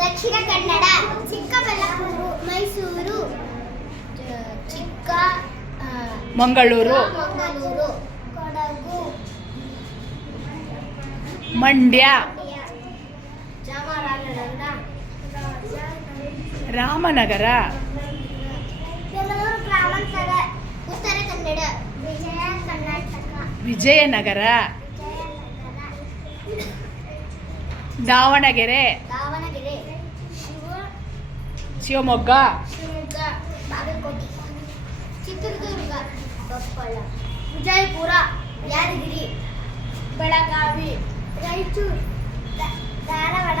ದಕ್ಷಿಣ ಕನ್ನಡ, ಚಿಕ್ಕಬಳ್ಳಾಪುರ, ಮೈಸೂರು, ಮಂಗಳೂರು, ಕೊಡಗು, ಮಂಡ್ಯ, ಚಾಮರಾಜನಗರ, ರಾಮನಗರ, ಬೆಂಗಳೂರು ಗ್ರಾಮಾಂತರ, ಉತ್ತರ ಕನ್ನಡ, ವಿಜಯನಗರ, ದಾವಣಗೆರೆ, ಶಿವಮೊಗ್ಗ, ಬಾಗಲಕೋಟೆ, ಚಿತ್ರದುರ್ಗ, ಕೊಪ್ಪಳ, ವಿಜಯಪುರ, ಯಾದಗಿರಿ, ಬೆಳಗಾವಿ, ರಾಯಚೂರು, ಧಾರವಾಡ,